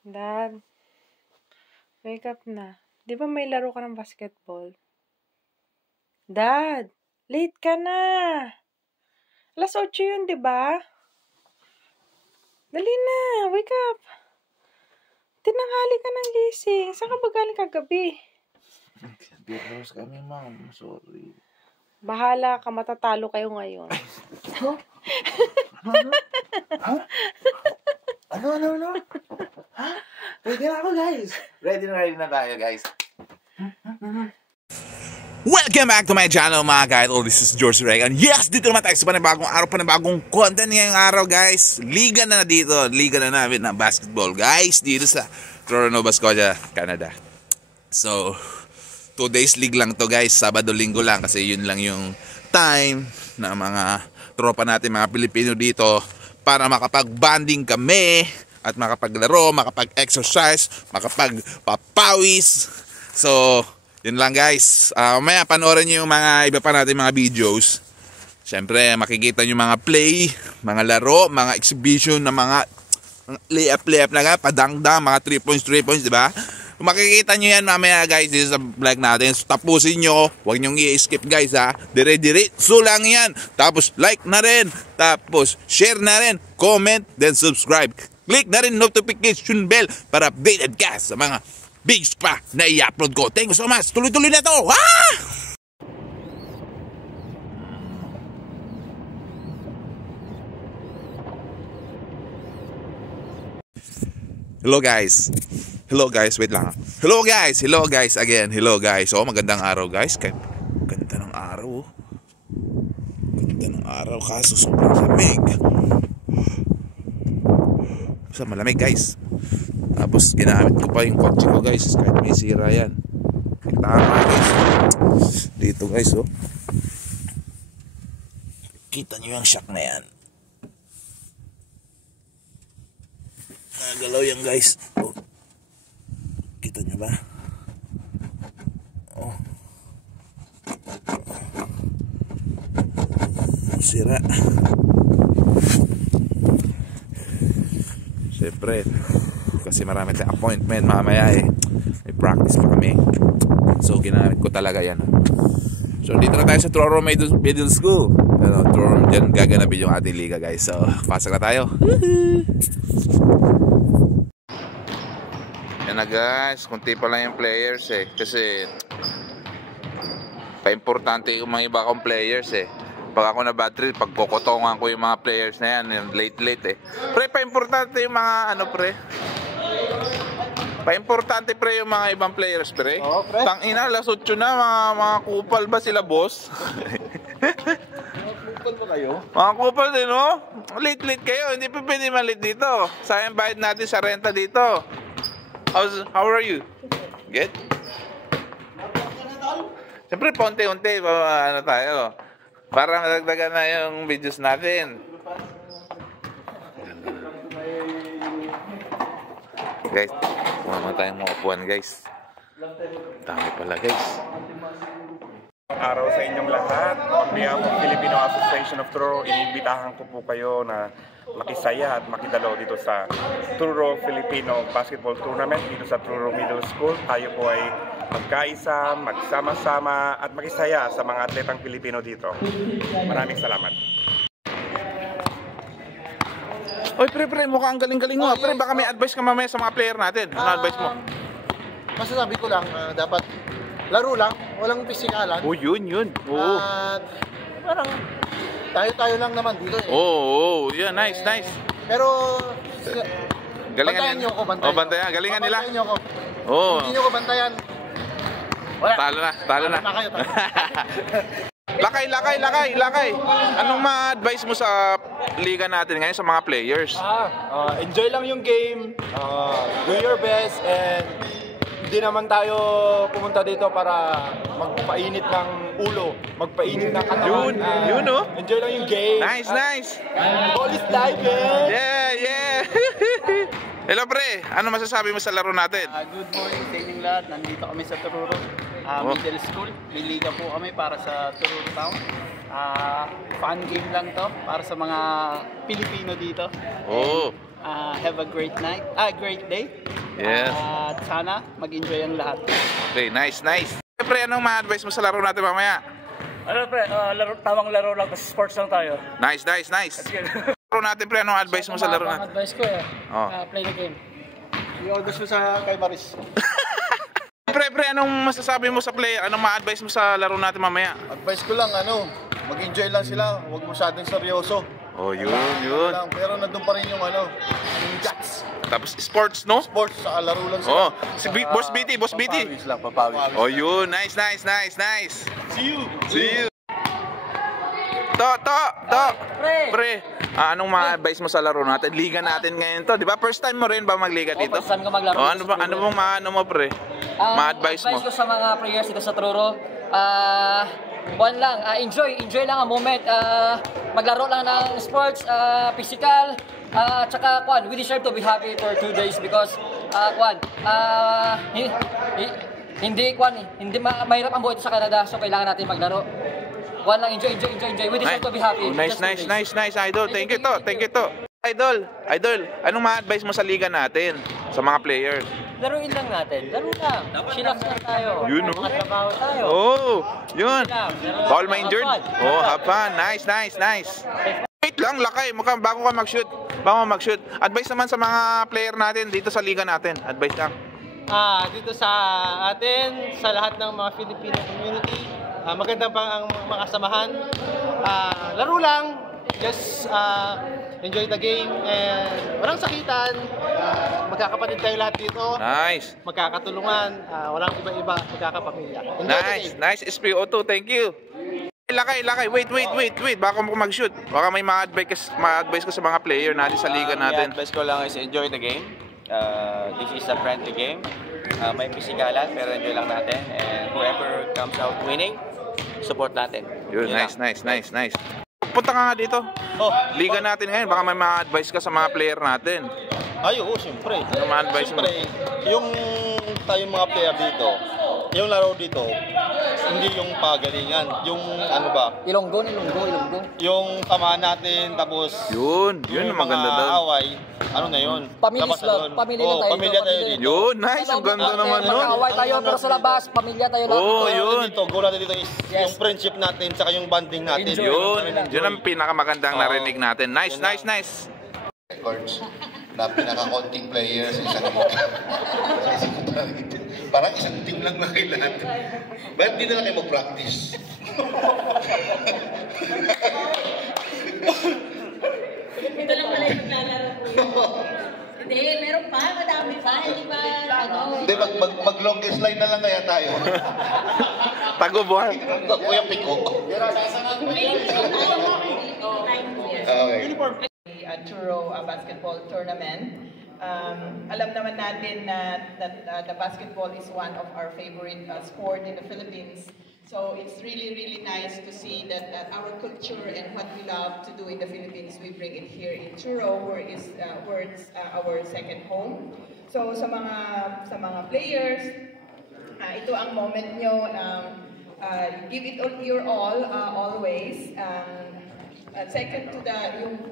Dad, wake up na. Di ba may laro ka ng basketball? Dad, late ka na. Alas 8 yun, di ba? Dali na, wake up. Tinanghali ka ng gising. Saan ka ba galing kagabi? Nag-rose kami, ma'am. Sorry. Bahala ka, matatalo kayo ngayon. Ano? Ha? Ready na ako, guys. Ready na tayo, guys. Welcome back to my channel mga guys. This is George Reagan. Yes, dito naman tayo sa panibagong araw, panibagong content ngayong araw guys. Liga na dito. Liga na namin ng basketball guys. Dito sa Toronto, Nova Scotia, Canada. So, 2 days league lang to guys. Sabado, linggo lang kasi yun lang yung time na mga tropa natin, mga Pilipino dito para makapag-bonding kami at makapaglaro, makapag-exercise, makapag-papawis. So, yun lang guys. Mamaya panoorin nyo yung mga iba pa natin mga videos. Siyempre makikita nyo mga play, mga laro, mga exhibition na mga layup na nga, padangdang, mga 3 points, diba? Kung makikita nyo yan mamaya guys dito sa vlog natin. So, tapusin nyo, huwag nyo i-skip guys ha. Dire-diretso lang yan. Tapos like na rin, tapos share na rin, comment, then subscribe. Click na rin notification bell para updated ka sa mga bigs pa na i-upload ko. Thank you so much. Tuloy-tuloy na to. Ah! Hello guys. Wait lang. Hello guys again. Hello guys. Oh, magandang araw guys. Ganda ng araw. Ganda ng araw kaso sobrang lamig. Basta malamig guys. Tapos ginamit ko pa yung kotse ko guys kahit may sira yan. Tama guys. Dito guys oh. Kita nyo yung shock na yan. Nagalaw yan guys. Oh. Kita nyo ba? Oh. Sira. Siyempre kasi marami tayong appointment mamaya eh. May practice pa kami. So ginamit ko talaga yan. So dito na tayo sa Toronto Middle School. Toronto, dyan gaganapin yung ating liga guys. So pasok na tayo. Yan na guys. Kunti pa lang yung players eh. Kasi pa-importante yung mga iba kong players eh. Pag ako na bad trip, pag kukutongan ko yung mga players na yan, yung late eh. Pre, pa-importante yung mga ano pre. Pa-importante pre yung mga ibang players pre. Oo pre. Tangina, alas 8 na, mga kupal ba sila boss? Mga kupal ba kayo? Mga kupal din oh. Late kayo, hindi pa pwede malit dito. Sayang bayad natin sa renta dito. How are you? Good? Siyempre, paunti-unti, ano tayo. Para madagdagan na yung videos natin. Guys, kumama tayong mga upuan guys. Dami pala guys. Araw sa inyong lahat. On behalf of Filipino Association of Truro, iniimbitahan ko po kayo na makisaya at makidalo dito sa Truro Filipino Basketball Tournament dito sa Truro Middle School. Tayo po ay magkaisa, magsama-sama at makisaya sa mga atletang Pilipino dito. Maraming salamat. Oy pre, mukhang galing-galing mo. Pre, baka may advice ka mamaya sa mga player natin. Ano advice mo? Masasabi ko lang, dapat laro lang, walang pisikalan. Oh, yun. Oo. At parang tayo lang naman dito eh. Oh, yeah, nice. Pero galingan bantayan nyo ko, bantayan. Oh, bantayan, galingan nila. Bantayan nyo ko. Oh. Hindi nyo ko bantayan. Wala. Talo na. Kayo. Lakay. Anong ma-advise mo sa liga natin ngayon sa mga players? Enjoy lang yung game. Do your best and hindi naman tayo pumunta dito para magpainit ng ulo, magpainit ng katawan. Yun oh. Enjoy lang yung game. Nice. Ball is live, eh. Yeah. Hello pre, ano masasabi mo sa laro natin? Good morning sa inyong lahat. Nandito kami sa Truro Middle School. May liga po kami para sa Truro Town. Fun game lang to para sa mga Pilipino dito. Oh. have a great night, great day. Yes. At sana mag-enjoy ang lahat. Okay, nice. Pre, anong ma-advise mo sa laro natin mamaya? Ano pre, tamang laro lang, kasi sports lang tayo. Nice. Laro natin, pre, anong advice mo sa laro natin? Advice ko play the game. Yung gusto sa kay Maris. Pre, anong masasabi mo sa player? Anong ma-advise mo sa laro natin mamaya? Advice ko lang, mag-enjoy lang sila. Huwag masyadong seryoso. Oh, yun. Pero nandun pa rin yung yung guts. Tapos sports, no? Sports, sa laro lang sila. Oh, si Boss BT. Papawis lang, papawis. Oh, yun. Nice. See you. Pre, anong ma-advise mo sa laro natin? Liga natin ngayon to. Di ba? First time mo rin ba magliga dito? First time ko maglaro. Ano mong mo, pre? Ma-advise mo? Advice ko sa mga players dito sa Truro, enjoy lang ang moment. Maglaro lang ng sports, physical, tsaka we deserve to be happy for 2 days because hindi mahirap ang buhay sa Canada, so kailangan natin maglaro. Enjoy. We deserve to be happy. Nice, Idol. Thank you to. Idol, anong ma-advise mo sa liga natin? Sa mga players? Laruin lang natin. Laro lang. Chillax lang tayo. Yun, no? Mga trabaho tayo. Oh, yun. Ball ma injured? Have fun. Oh, have fun. Nice. Wait lang, lakay. Mukhang bago ka mag-shoot. Advice naman sa mga player natin dito sa liga natin. Advice lang. Dito sa atin, sa lahat ng mga Filipino community, maganda pang ang mga samahan. Laro lang. Just enjoy the game and walang sakitan. Magkakapatid tayo lahat dito. Nice. Magkakatulungan. Walang iba-iba. Magkakapamilya. Nice. SPO2, thank you. Lakay. Wait. Baka mo mag-shoot. Baka may ma-advise ko sa mga player natin sa liga natin. Advice ko lang is enjoy the game. This is a friendly game. May pisikalan pero enjoy lang natin. And whoever comes out winning, support natin. Yun, nice. Punta ka nga dito. Liga natin ngayon, baka may ma-advise ka sa mga player natin. Oo, siyempre. Ano ma-advise mo? Siyempre, yung tayong mga player dito, yung laro dito, hindi yung pagalingan. Yung Ilonggo. yung tamaan natin, tapos Yun ang maganda mga doon. away, na yun? Pamilya Labas na doon. pamilya lang tayo. Pamilya tayo dito. Yun, nice. Ang ganda naman nun. Away tayo pero sa labas, pamilya tayo lang. Oh, yun. Goal natin dito is yung friendship natin, tsaka yung bonding natin. Yun ang pinakamagandang narinig natin. Nice. Records na pinaka-konting players sa isang parang isang team lang na kayo lahat. Ba't di na lang kayo mag-practice? Ito lang pala yung naglalaro po. Hindi, meron pa. Madami pa. Hindi ba, Hindi, mag-longest line na lang kaya tayo. Tagubuhan. Kuya Pico. Okay. Truro basketball tournament. Alam naman natin na the basketball is one of our favorite sport in the Philippines. So it's really nice to see that our culture and what we love to do in the Philippines, we bring it here in Truro, where it's our second home. So sa mga players, ito ang moment nyo. Give it your all always. Second to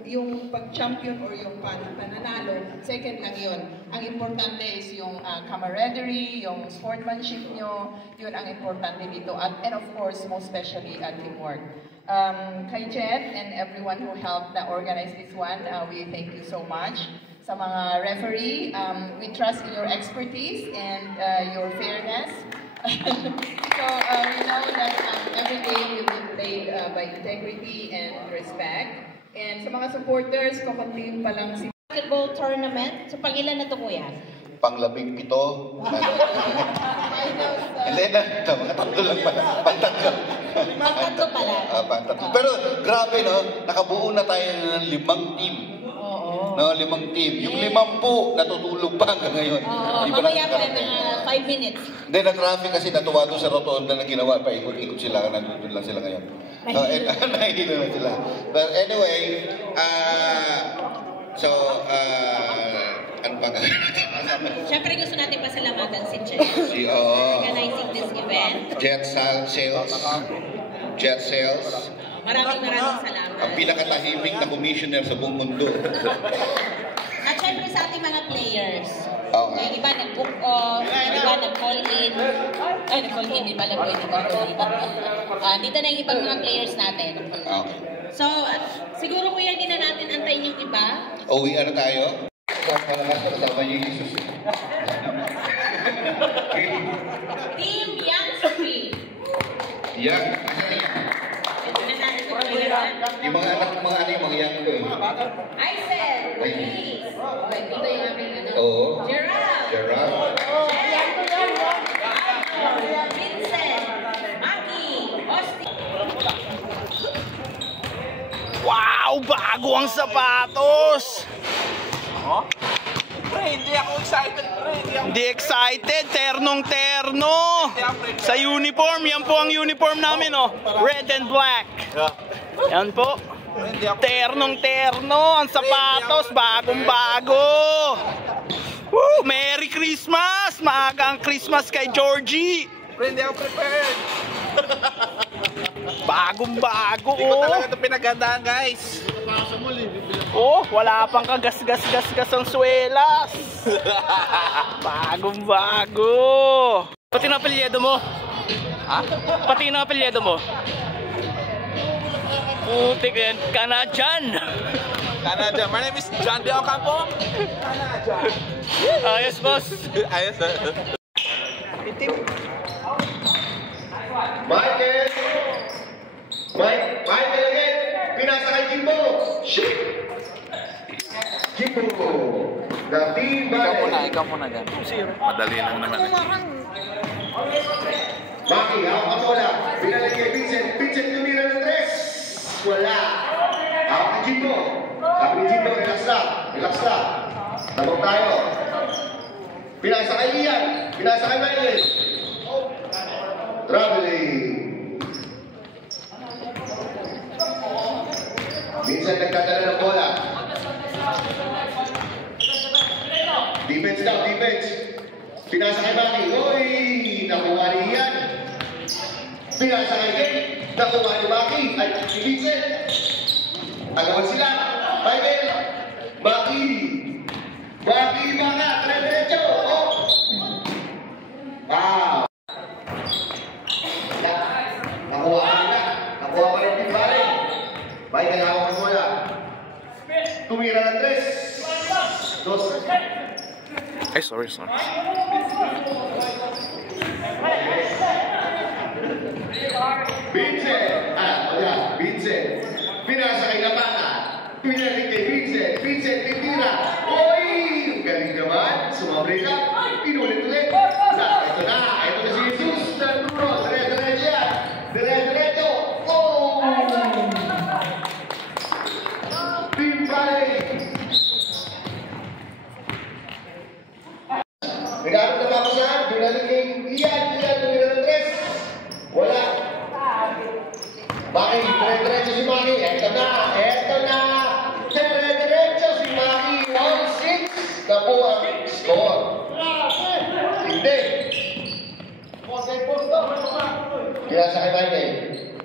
yung pag-champion or yung pananalo, second lang yun. Ang importante is yung camaraderie, yung sportsmanship nyo, yun ang importante dito. And of course, most especially teamwork. Kay Jet and everyone who helped organize this one, we thank you so much. Sa mga referee, we trust in your expertise and your fairness. So we know that every game will be played by integrity and respect. And sa mga supporters, kukuntiin pa lang si basketball tournament. So pag-ilan na ito, kuya? Pang-17. Hindi na, mga tatlo lang pala. Pang-tatlo. Pang-tatlo pala. Pang-tatlo. Pero grabe, no? Nakabuo na tayo ng 5 team. No, 5 team. Yung 50 natutulog pa hanggang ngayon. Mamaya pa mga 5 minutes. Hindi, na-traffic kasi natuwa doon sa rotonda na ginawa. Paikot-ikot sila, nandun lang sila ngayon. Nahihilo na sila. But anyway, ano pa nga? Siyempre gusto natin pasalamatan si Jet for organizing this event. Jet Sales. Maraming salamat. Ang pinakatahimik na commissioner sa buong mundo. At sa ating mga players. Okay. Yung iba nag-book off, yung iba nag-call in. Ay, nag-call in, di ba lang pwede mag-call in. Dito na yung ibang mga players natin. Okay. So, siguro kuya, hindi na natin antayin yung iba. Uwi na tayo. Malakas na kasama niyo yung Jesus. Team Young Street. Yan. Yung mga anak, mga ano yung mga young ko eh. Aisel, please. Okay, dito yung aming ano. Oo. Gerald. Vincent. Maki. Austin. Wow! Bago ang sapatos! Oh? Pre, hindi ako excited, pre. Hindi excited, ternong-terno. Sa uniform, yan po ang uniform namin, oh. Red and black. Yan po. Ternong-terno, ang sapatos, bagong-bago. Woo! Merry Christmas! Maaga ang Christmas kay Georgie. Pre, hindi ako prepared. Bagong-bago, Hindi ko talaga ito pinagandaan, guys. Oh, wala pang kagas-gas-gas ang swelas. Bagong-bago. Pati na apelyido mo? Ha? Pati na apelyido mo? Putik yan. Canadian. Canadian. My name is John De Ocampo. Canadian. Ayos, boss. Ayos. Michael! Michael again! Pinasa kay Jimbo! Shit! Jimbo! The team by... Ikaw muna dyan. Madali lang naman eh. Maki, hawak ang bola. Pinalik kay Vincent. Vincent tumira ng tres. Wala. Hawak kay Jimbo. Sabi ni Jimbo, relax lang. Relax lang. Tabog tayo. Pinasa kay Ian. Pinasa kay Michael. Traveling. Vincent nagkadala ng bola. Defense daw, defense. Pinasa kay Maki. Uy! Nakuha ni Ian. Pinasa kay Ken. Nakuha ni Maki. Ay, si Vincent. Agawan sila. Michael. Maki. Maki, mga. Diretso. Oh. Wow. Nakuha ka nila. Nakuha ka rin yung bali. Michael, hawak ang bola. Tumira ng tres. Dos. Ay, sorry. Vincent! Wala. Vincent. Pinasa kay Lapana. Pinalik kay Vincent. Vincent, titira. Oy! Ang galing naman. Sumabri ka. Pinulit-ulit. Ito na. Ito na si Jesus. Nanduro. Dire-diretso yan. Dire-diretso. Oh! Team Valley. Nagkaroon na ba ako saan? Binalik kay Ian. Ian, tumira ng tres. Wala. Maki, dire-diretso si Maki. Eto na. Dire-diretso si Maki. 1-6 na po ang score. Hindi. Pinasa kay Michael.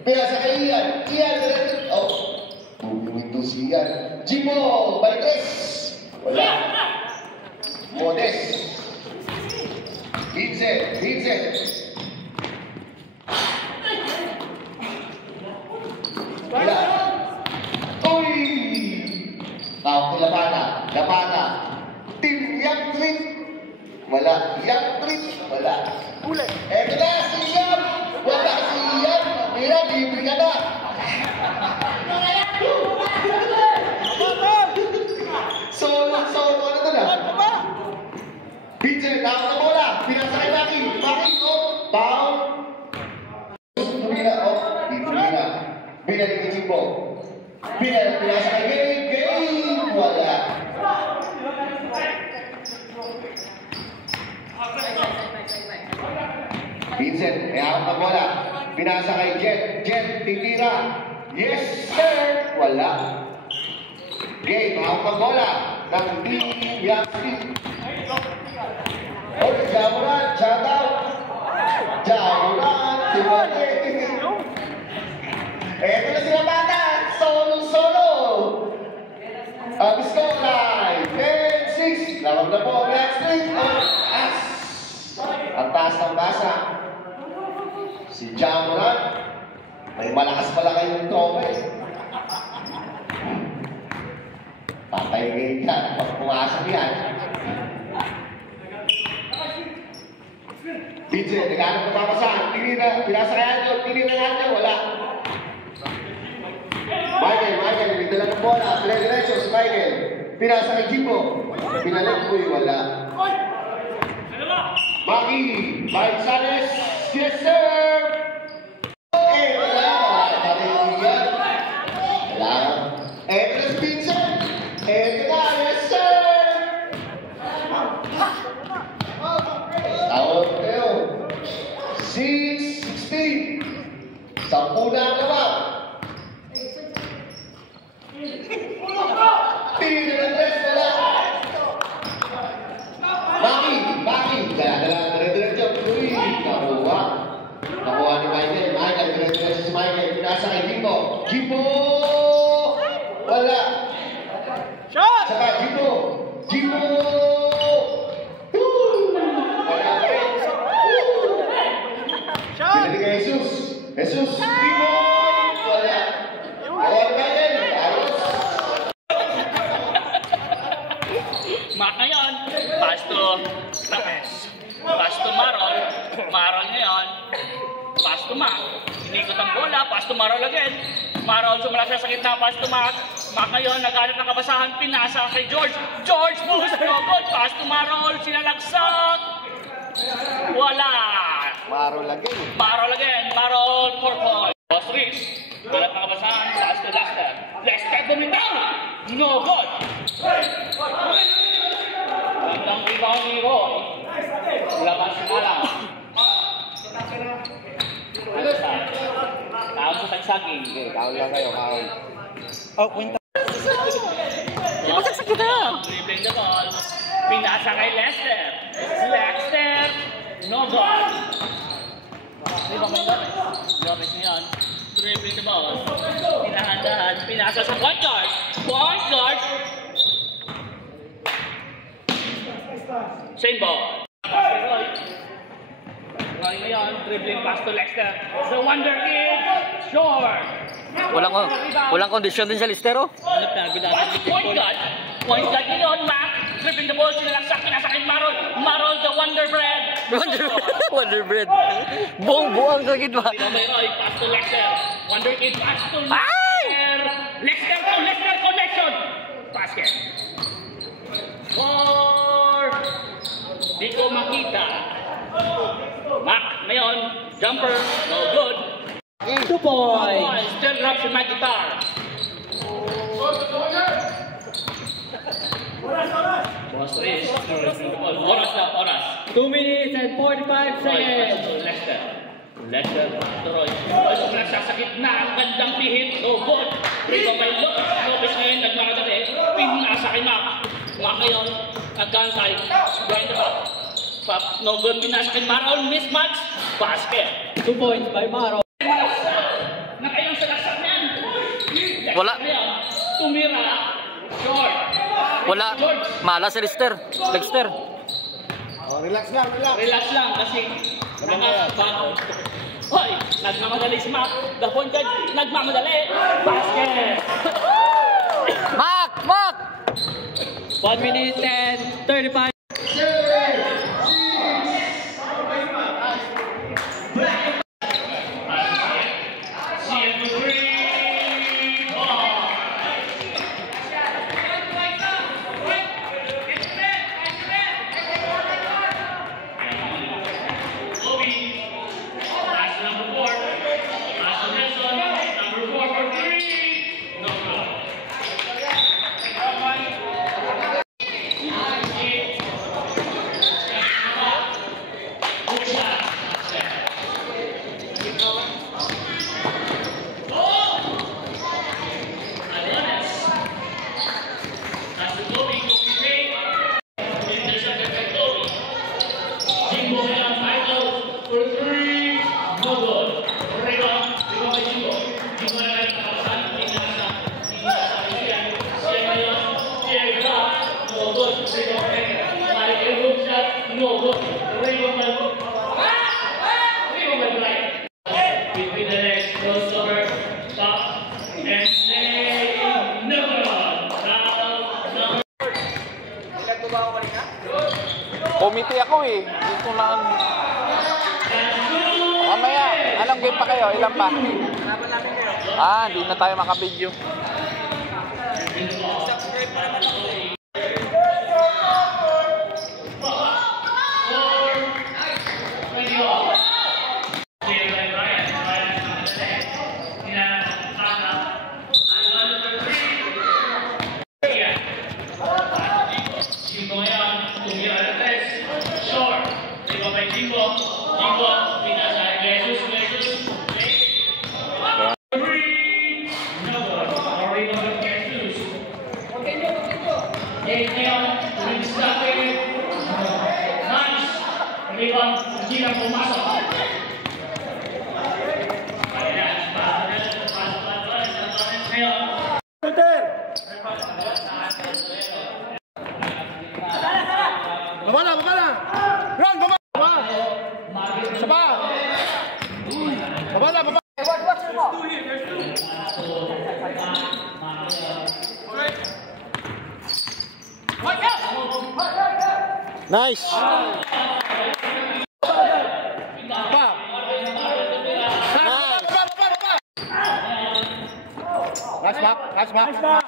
Pinasa kay Ian. Ian, diretso. Oh. Bumingin si Ian. Jimbo, by tres. Wala. Modes. Vincent. Wala. Uy! Lapana. Team Young Street. Wala. Young Street. Wala. Eto na, si Ian. Wala si Ian. Mira, libre ka na. Solo, ano to na? Vincent, tawag na bola. Pinasa kay Maki. Maki, oh. Down. Tumira, oh. Tumira. Binalik kay Jimbo. Pinasa kay Game. Wala. Vincent, hawak na bola. Pinasa kay Jet, titira. Yes, sir. Wala. Game, hawak na bola. Ng Team Young Street. Oh, Jamuran, shout out. Jamuran, eto na sila bata. Solo. Ang score line, 10-6. Ay malakas pala kayong tropa eh. Papayagin ka pag pumasok yan. DJ, naghanap na papasahan. Pinasa kaya nyo, tinira nga nyo, wala. Michael, may dala ng bola. Dire-diretso si Michael. Pinasa kay Jimbo. Pinalik ko wala. Maki, Mike Sanes, yes sir! Wala. Edres Vincent. Ito na, yes sir! Tawag kayo. 6-16. 10 na naman. Tira ng tres, wala. Maki. Dala-dala, dire-diretso. Uy, nakuha. Nakuha ni Michael, dire-diretso si Michael. Pinasa kay Jimbo. Wala. Shot! Saka Jimbo. Wala. Shot! Pinali kay Jesus. Jimbo. Wala. Nakuha ni Michael. Ayos. Mark ngayon, pass to Tapes. Pass to Marol. Marol ngayon. Pass to Mac. Inikot ang bola. Pass to Marol again. Marol sumula sa gitna. Pass to Mac. Mac ngayon, naghanap ng kabasahan. Pinasa kay George. George moves. No good. Pass to Marol. Sinalagsak. Wala. Marol again. Marol 4 points. Boss Rich. Hanap ng kabasahan. Pass to Lester. Lester bumitaw. No good. Gandang rebound ni Roy. Labas na lang. Ano sa? Tawag sa tagsaging. Okay, kaon lang kayo, kaon. Oh, kwenta. Magsagsak kita. Dribbling the ball. Pinasa kay Lester. No ball. Di ba may Lopez ngayon? Dribbling the ball. Pinahandahan. Pinasa sa point guard. Same ball. Roy ngayon, dribbling pass to Lester. The Wonder Kid, short. Walang kondisyon din sa Listero. Point guard ngayon, Mac. Dribbling the ball, sinalaksak, pinasakit Marol, the Wonder Bread. Wonder Bread. Buong-buong sa gitwa. May Roy, pass to Lester. Wonder Kid, pass to Lester. Lester connection. Basket. Di ko makita. Mac, ngayon, jumper, no good. 2 points. Still drops in my guitar. Boss Rich, oras. 2 minutes and 45 seconds. Lester, Roy. Roy, sa gitna, ang gandang pihit, no good. Rito may Lopez ngayon, nagmamadali. Pinasa kay Mac. Mac ngayon, nagkantay. Grind the back. No good, pinasa kay Marol, mismatch. Basket. 2 points by Marol. Nakailang sa laksak niyan. Wala. Tumira. Short. Wala. Malas si Lester. Relax lang Kasi nakasbaho. Hoy, nagmamadali si Mac. The point guard, nagmamadali. Basket. Mac! 1 minute and 35. Committee ako eh. Gusto lang. Mamaya, anong game pa kayo? Ilan pa? Hindi na tayo makabidyo. Nice. Last back.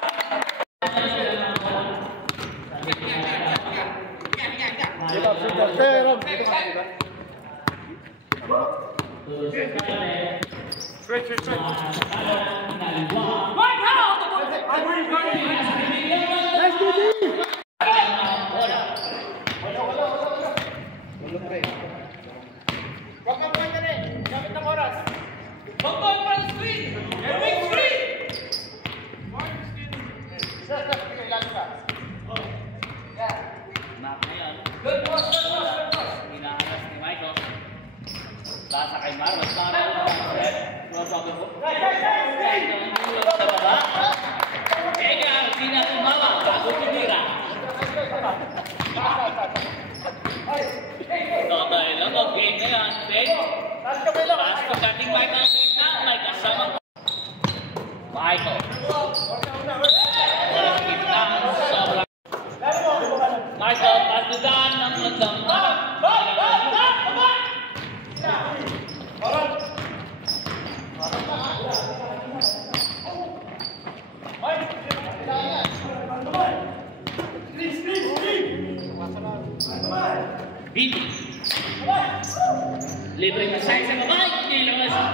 Libre na siya sa babay. Kailangan sa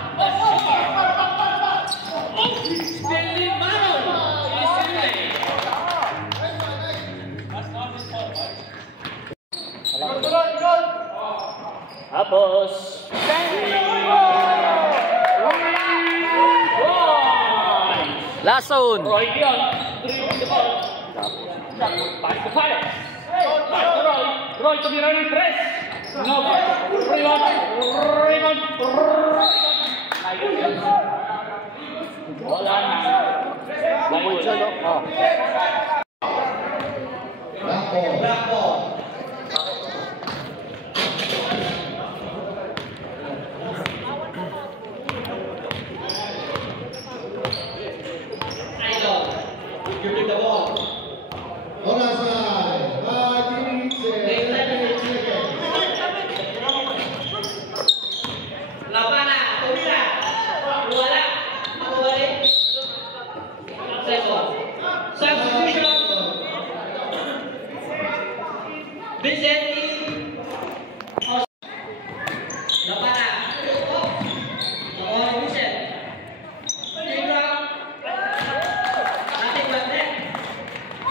Stanley Maron. Tapos last zone. Roy Dion. Pass to Fire. Pass to Roy. Roy tumira ng tres. No, Raymond. Wala na.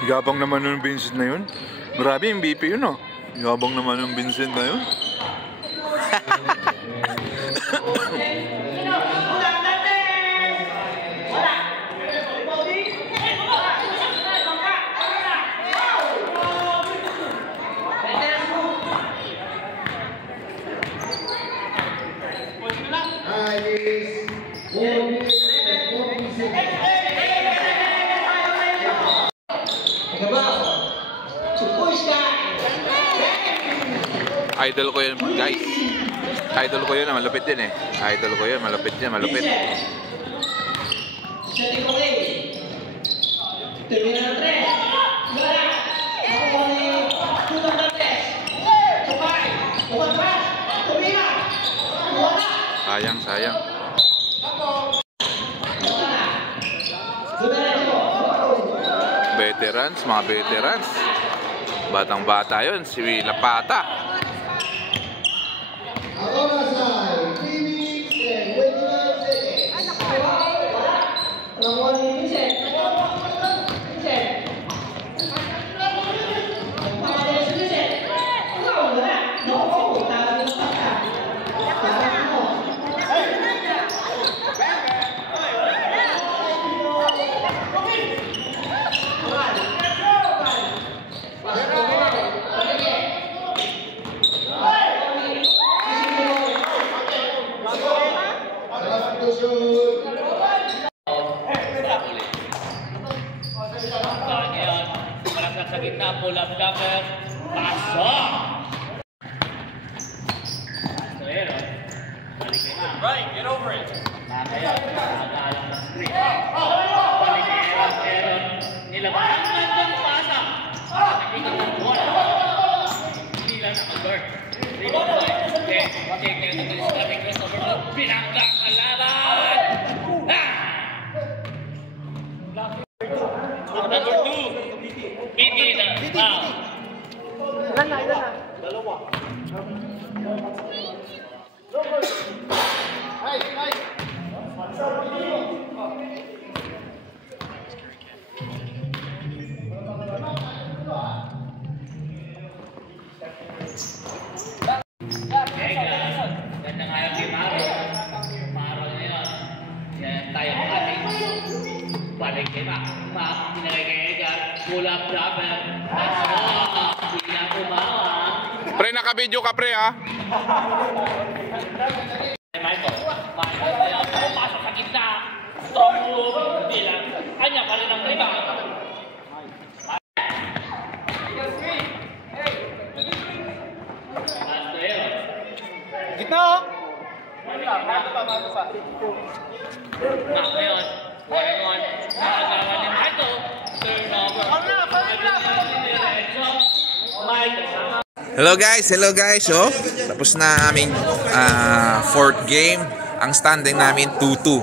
Yabang naman yung Vincent na yun. Grabe yung BP yun, oh. Yabang naman yung Vincent na yun. Idol ko yun, guys. Idol ko yun, malupit din eh. Idol ko yun, malupit yan, malupit. Sayang, sayang. Veterans, mga veterans. Batang-bata yun, si Lapata. Sa gitna, pull up jumper, pasok! Right, get over it! Kaya, nakakaalang ng screen. Balik kay Aaron, nilabahan ng pasa. Nakikita ng bola. Hindi lang naka-guard. Rebound by okay, take care of the stepping crossover. Pinanggang kalaban! Number 2. Hindi na. Wow. Ilan na? Dalawa. Ay. Gandang araw kay Maro. Maro na yun. Yan tayo ang ating balik kay Mac. Pinagay kay Edgar. Pull up dropper. Hindi na pumawa. Pre, naka-video ka pre ha. Michael na pasok sa gitna. Strong move. Hindi lang. Kanya pa rin ang rebound. Gitna oh! Mano pa. Ngayon, 1-1. Nakagawa ni Michael. Turnover. Hello guys, oh. Tapos na aming fourth game. Ang standing namin 2-2.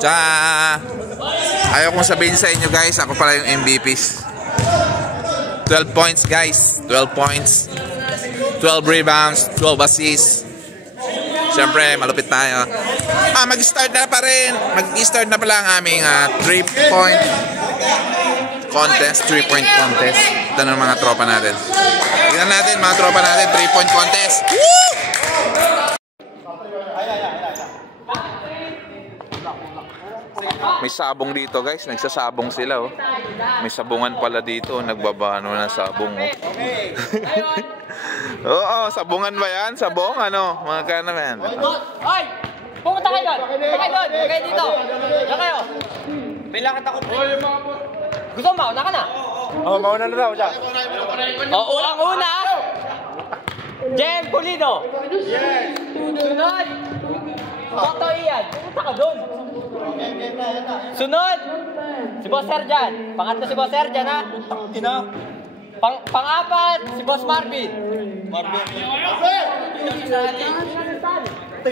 Tsaka ayaw kong sabihin sa inyo guys, ako pala yung MVPs. 12 points guys, 12 points, 12 rebounds, 12 assists. Siyempre, malupit tayo. Mag-start na pa rin. Mag-start na pala ang aming 3-point contest. 3-point contest. Ito ng mga tropa natin. Tignan natin mga tropa natin. 3-point contest. Woo! May sabong dito guys. Nagsasabong sila oh. May sabungan pala dito. Nagbabano na sabong oh. Oo, sabungan ba yan? Sabong? Ano? Mga kanaman. Ay! Pumunta kayo doon! Pumunta kayo doon! Huwag kayo dito! Diyan kayo! Bilakad ako. Gusto mo? Mauna ka na? Oo, mauna na daw siya. Oo, unang-una! Jem Pulido! Yes! Sunod! Toto Ian! Pumunta ka doon! Sunod! Si Boss Serjan! Pangatlo si Boss Serjan ha! Pang-apat, si Boss Marvin.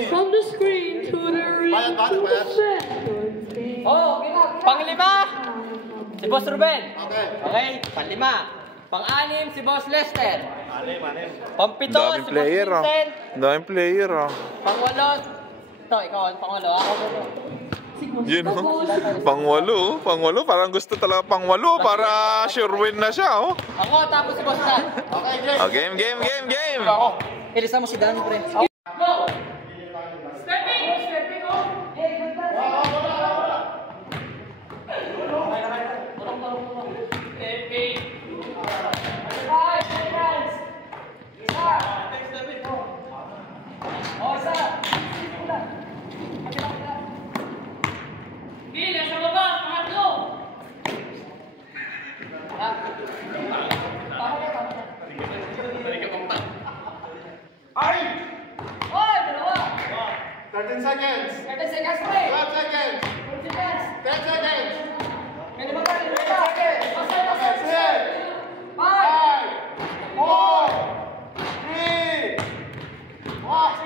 From the screen to the ring to the set. Oh, pang-lima, si Boss Ruben. Okay, pang-lima. Pang-anim, si Boss Lester. Pang-pito, si Boss Vincent. Daming player oh. Pang-walo, ito, ikaw, pang-walo. Ako mo. Yun oh. Pang-walo. Parang gusto talaga pang-walo para sure win na siya oh. Ako, tapos si Boss Dan. Okay, game. Ilisa mo si Dan, pre. Go! Stepping oh. Gila, sa baba, pangatlo! Ay! Oy, dalawa! 13 seconds! 30 seconds, pre! 12 seconds! 40 seconds! 10 seconds! Pwede ba tayo? 10 seconds! 5! 4! 3! 2! 1!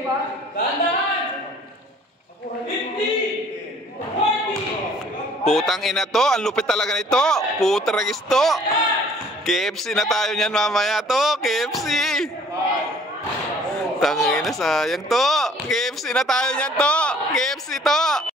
Okay ba? Dahan-dahan! 50! 40! Putang ina to, ang lupit talaga nito. Putragis to. KFC na tayo niyan mamaya to. KFC. Tangina, sayang to. KFC na tayo niyan to. KFC to.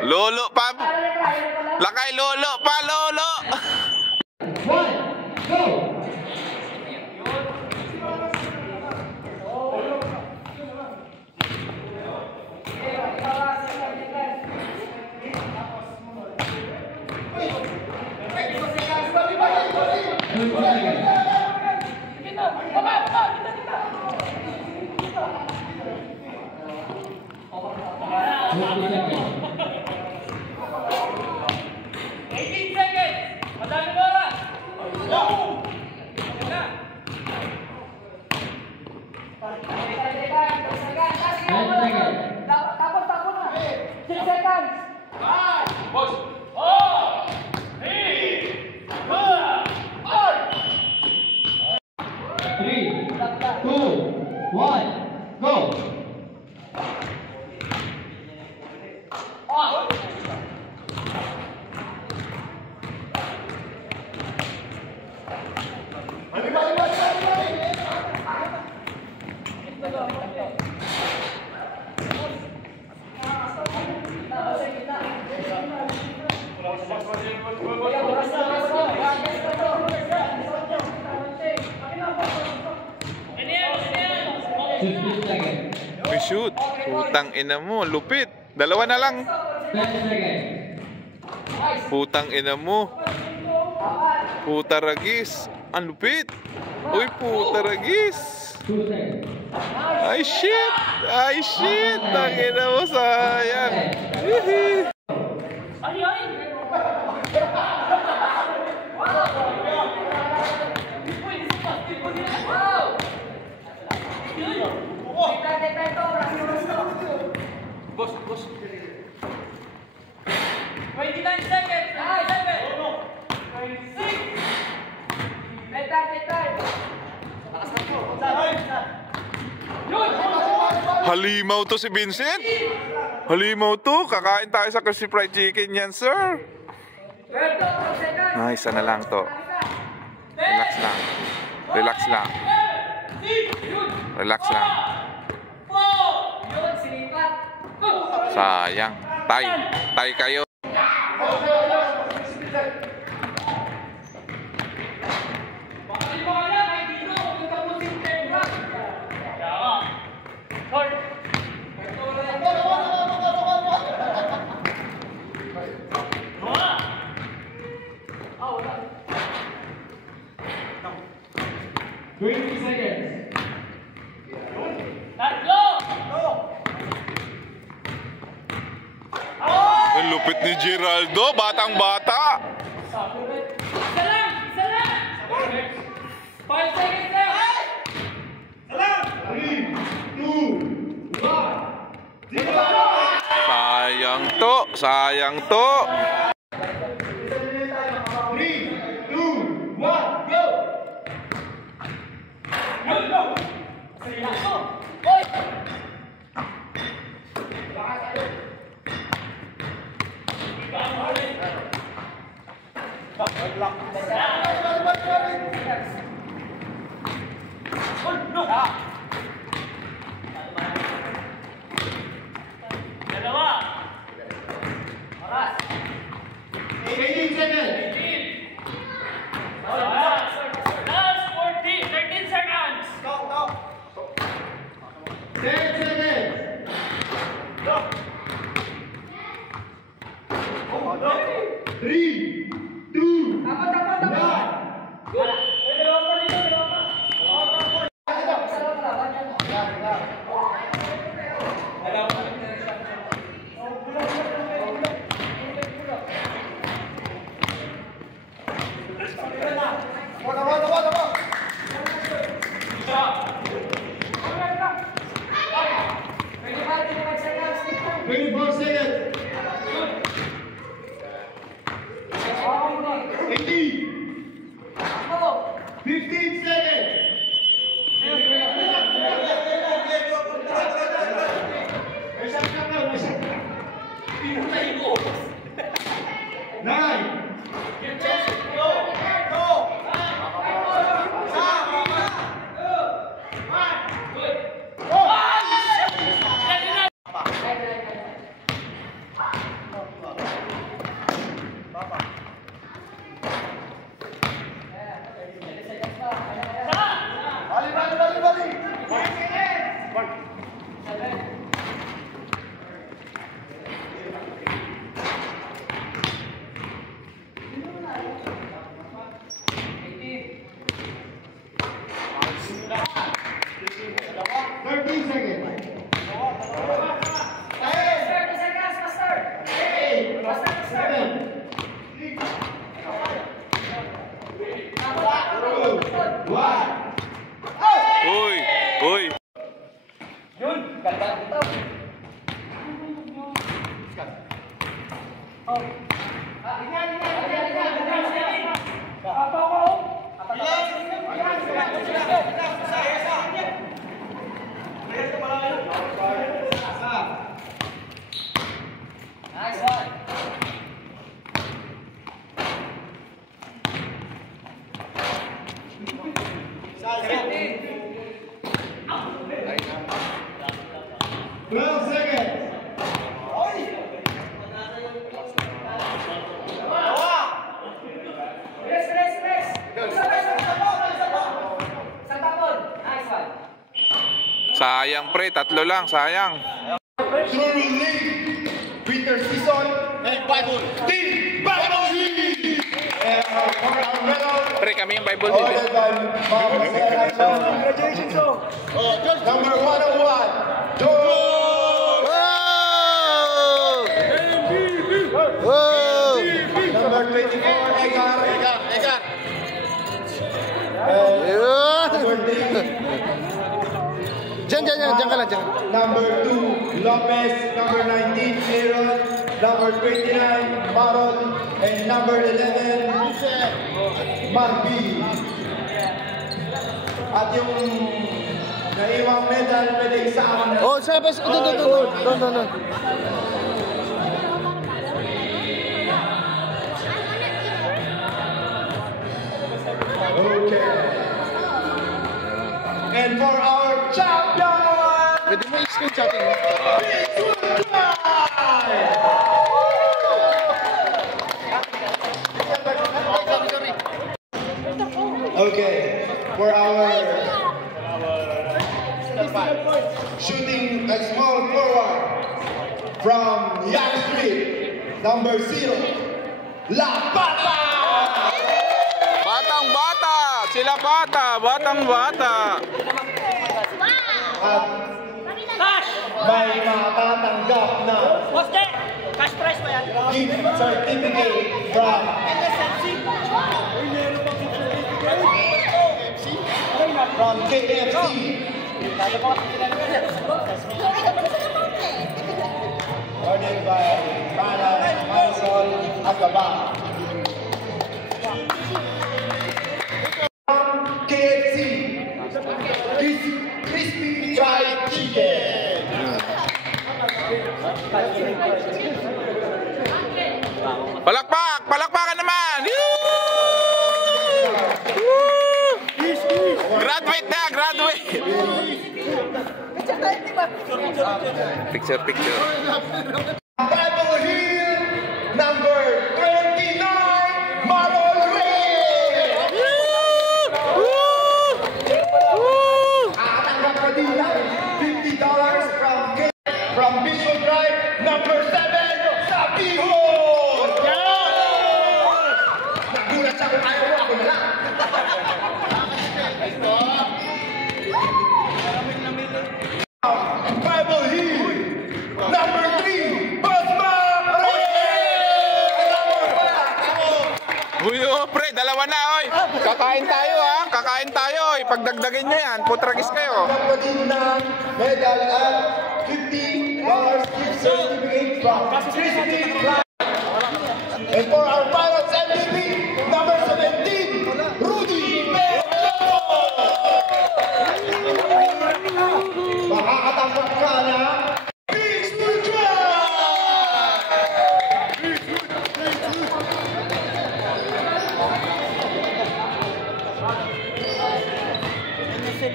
Lolo pa. Lakay lolo pa, lolo. 1, go. Shoot. Putang ina mo, lupit. Dalawa na lang. Putang ina mo. Putaragis. Ang lupit. Uy, putaragis. Ay, shit. Ay, shit. Tangina mo, sayang. Boss. 29 seconds. 27. 26. Betal. Halimaw to si Vincent. Halimaw to. Kakain tayo sa crispy fried chicken yan, sir. Ay, isa na lang to. Relax lang. Relax lang. Relax lang. Sayang. Tay kayo. Ang lupit ni Geraldo, batang-bata. Isa lang. 5 seconds lang. Isa lang. 3, 2, 1. Sayang to. 3, 2, 1, go. Go. Sayang pre, tatlo lang, sayang. Truro League winter season and Bible Team Bible League. Pre, kami yung Bible League. Congratulations, number 101, George. Number 24, Edgar. Number 3. Diyan ka lang, Number 2, Lopez. Number 19, Aaron. Number 29, Maron. And number 11, Marby. At yung naiwang medal, pwede sa akin. Oh, sabi, doon. Okay. And for our champion, pwede mo i-screenshot mo. Okay, for our shooting a small forward from Young Street, number 0, La Bata! Batang-bata! Sila batang-bata! At may matatanggap na cash prize pa yan. gift certificate from KFC. Ordered by Marisol Agabang. KFC. Crispy fried chicken. Palakpak! Palakpakan naman! Graduate na! Graduate! Picture, picture. Bible Hill, number 29, Marol Reyes! Atanggap ka din ng $50 from Bishop Drive, number 7, Sabihon! Nagulat siya kung ayaw mo, ako na lang. Bible Hill, number 3, Basma Uy, oh, pre, dalawa na, oy. Kakain tayo, ha? Kakain tayo, oy. Pagdagdagin nyo yan, putragis kayo. medal at $50 gift certificate from Crispy Club. And for our Pirates MVP, number 17, Rudy Mejoto! Makakatanggap ka na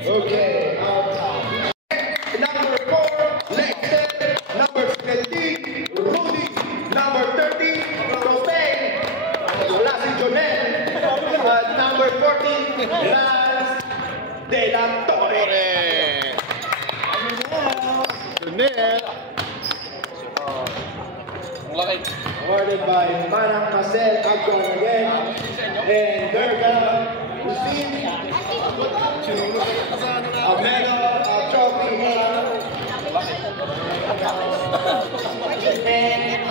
okay, number 4, Lexter, number 17, Rudy, number 13, Romain, wala si Jonel, number 14, Lance De La Torre. Jonel, awarded by Manang Marcel Agron again, and Durga received a medal, a trophy, and